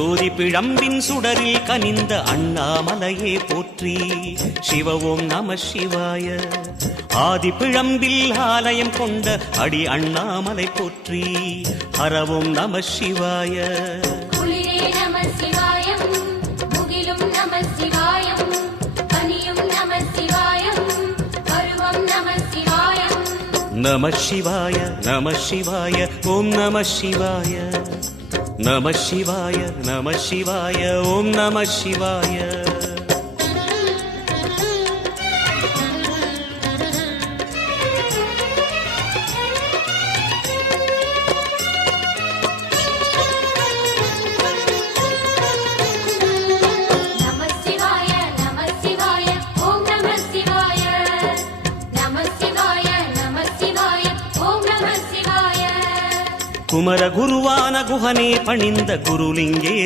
ஜோதி பிழம்பின் சுடரில் கனிந்த அண்ணாமலையே போற்றி. சிவ ஓம் நம சிவாய. ஆதி பிழம்பில் ஆலயம் கொண்ட அடி அண்ணாமலை போற்றி. ஹர ஓம் நம சிவாய. குளிரே நம சிவாயம், முகிலும் நம சிவாயம், பனியும் நம சிவாயம், பருவம் நம சிவாயம். நம சிவாய நம சிவாய ஓம் நம சிவாய. நம சிவாய நம சிவாய ஓம் நம சிவாய. குமர குருவான குகனே பணிந்த குருலிங்கே